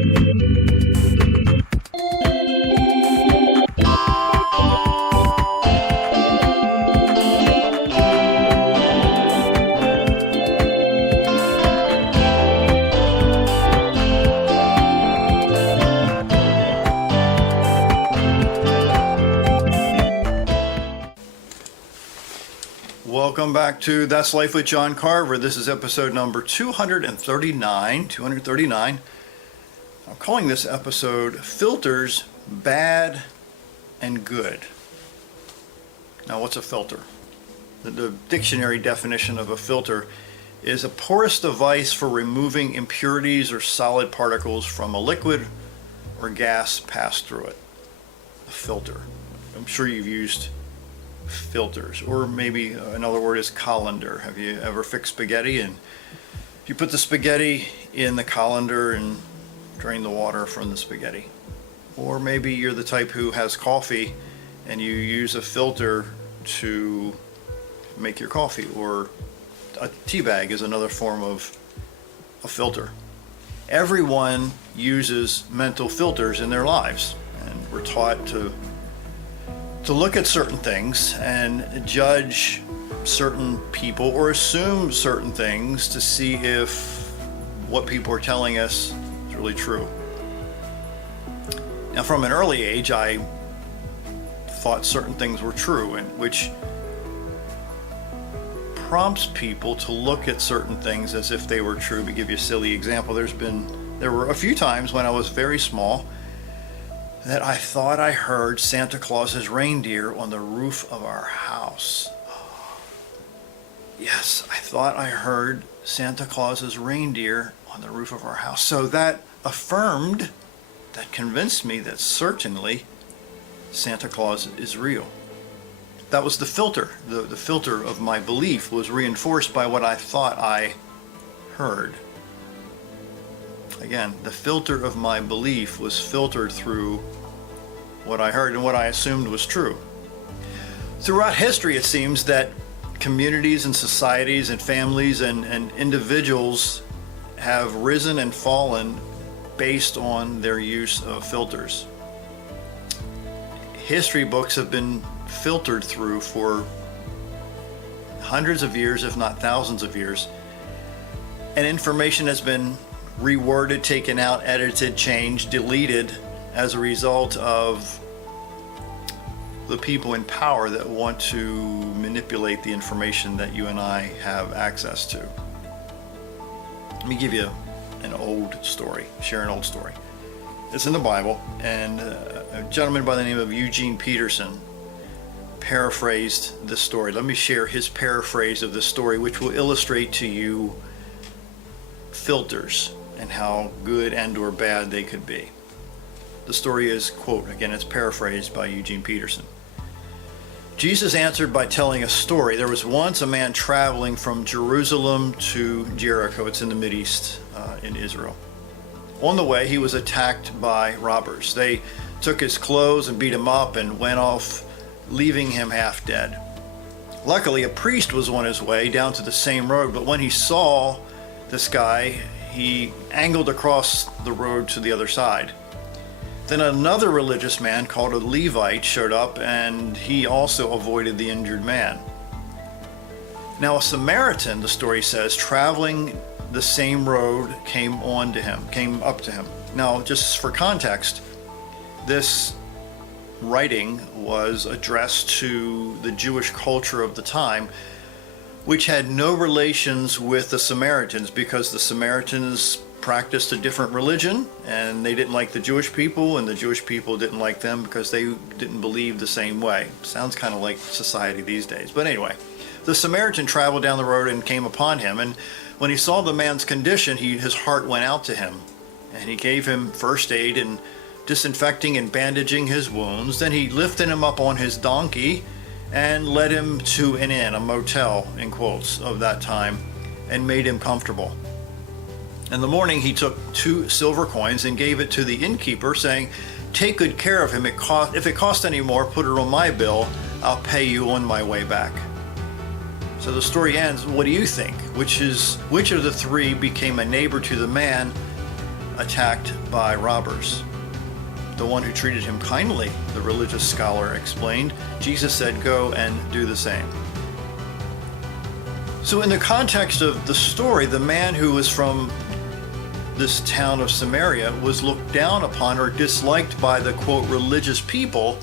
Welcome back to That's Life with John Carver. This is episode number 239. I'm calling this episode Filters Bad and Good. Now, what's a filter? The dictionary definition of a filter is a porous device for removing impurities or solid particles from a liquid or gas passed through it. A filter. I'm sure you've used filters, or maybe another word is colander. Have you ever fixed spaghetti and you put the spaghetti in the colander and drain the water from the spaghetti? Or maybe you're the type who has coffee and you use a filter to make your coffee, or a tea bag is another form of a filter. Everyone uses mental filters in their lives, and we're taught to look at certain things and judge certain people or assume certain things to see if what people are telling us is really true. Now, from an early age, I thought certain things were true, and which prompts people to look at certain things as if they were true. To give you a silly example, there were a few times when I was very small that I thought I heard Santa Claus's reindeer on the roof of our house. Yes, I thought I heard Santa Claus's reindeer on the roof of our house. So that convinced me that certainly Santa Claus is real. That was the filter. The filter of my belief was reinforced by what I thought I heard. Again, the filter of my belief was filtered through what I heard and what I assumed was true. Throughout history, it seems that communities and societies and families and individuals have risen and fallen based on their use of filters. History books have been filtered through for hundreds of years, if not thousands of years, and information has been reworded, taken out, edited, changed, deleted as a result of the people in power that want to manipulate the information that you and I have access to. Let me give you an old story, share an old story. It's in the Bible, and a gentleman by the name of Eugene Peterson paraphrased this story. Let me share his paraphrase of this story, which will illustrate to you filters and how good and or bad they could be. The story is, quote, again, it's paraphrased by Eugene Peterson. Jesus answered by telling a story. There was once a man traveling from Jerusalem to Jericho. It's in the Mideast, in Israel. On the way, he was attacked by robbers. They took his clothes and beat him up and went off, leaving him half dead. Luckily, a priest was on his way down to the same road, but when he saw this guy, he angled across the road to the other side. Then another religious man called a Levite showed up, and he also avoided the injured man. Now a Samaritan, the story says, traveling the same road came up to him. Now, just for context, this writing was addressed to the Jewish culture of the time, which had no relations with the Samaritans, because the Samaritans practiced a different religion and they didn't like the Jewish people, and the Jewish people didn't like them because they didn't believe the same way. Sounds kind of like society these days. But anyway, the Samaritan traveled down the road and came upon him, and when he saw the man's condition, his heart went out to him, and he gave him first aid and disinfecting and bandaging his wounds. Then he lifted him up on his donkey and led him to an inn, a motel in quotes of that time, and made him comfortable. In the morning, he took 2 silver coins and gave it to the innkeeper, saying, "Take good care of him. If it costs any more, put it on my bill. I'll pay you on my way back." So the story ends. What do you think? Which of the 3 became a neighbor to the man attacked by robbers. The one who treated him kindly, the religious scholar explained. Jesus said, "Go and do the same." So in the context of the story, the man who was from this town of Samaria was looked down upon or disliked by the, quote, religious people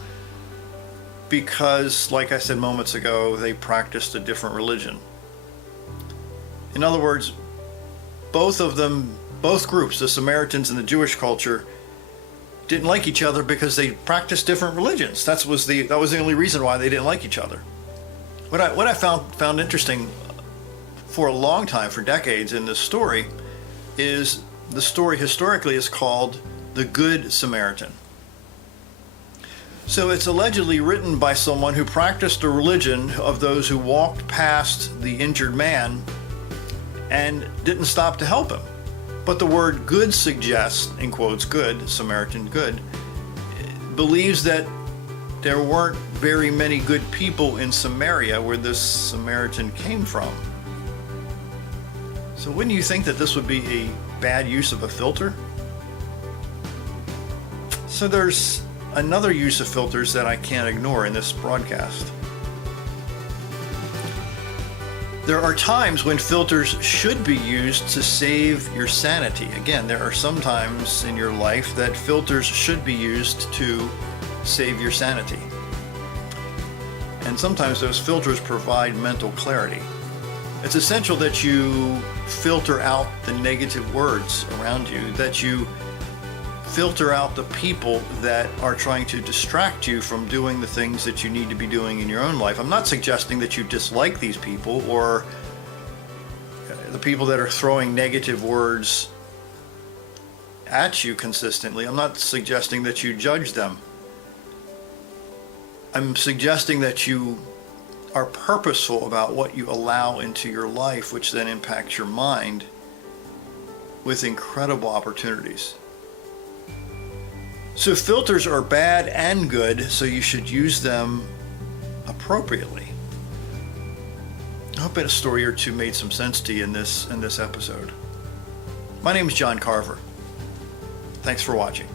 because, like I said moments ago, they practiced a different religion. In other words, both groups, the Samaritans and the Jewish culture, didn't like each other because they practiced different religions. That was the only reason why they didn't like each other. What I found interesting for a long time, for decades in this story, is the story historically is called the Good Samaritan. So it's allegedly written by someone who practiced a religion of those who walked past the injured man and didn't stop to help him. But the word good suggests, in quotes, good, Samaritan, good, believes that there weren't very many good people in Samaria where this Samaritan came from. So wouldn't you think that this would be a bad use of a filter? So there's another use of filters that I can't ignore in this broadcast. There are times when filters should be used to save your sanity. Again, there are some times in your life that filters should be used to save your sanity. And sometimes those filters provide mental clarity. It's essential that you filter out the negative words around you, that you filter out the people that are trying to distract you from doing the things that you need to be doing in your own life. I'm not suggesting that you dislike these people or the people that are throwing negative words at you consistently. I'm not suggesting that you judge them. I'm suggesting that you are purposeful about what you allow into your life, which then impacts your mind with incredible opportunities. So filters are bad and good, so you should use them appropriately. I hope a story or two made some sense to you in this episode. My name is John Carver. Thanks for watching.